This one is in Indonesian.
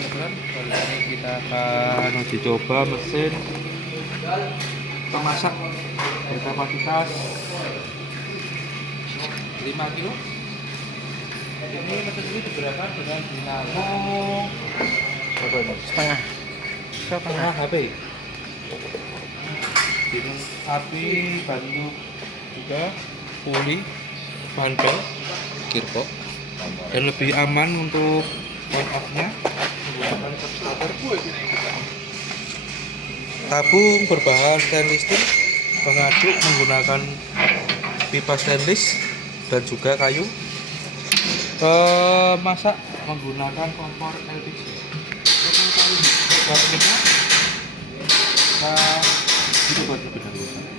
teman-teman. Kali ini kita akan uji coba mesin pemasak berkapasitas 5 kilo. Ini mesin ini digunakan dengan dinamo berapa ini? Setengah HP. Api bantu juga puli bahan bel kirpok dan lebih aman untuk on off-nya menggunakan tabung berbahan stainless steel, pengaduk menggunakan pipa stainless dan juga kayu, masak menggunakan kompor LPG. Untuk kita itu buat lebih dahulu.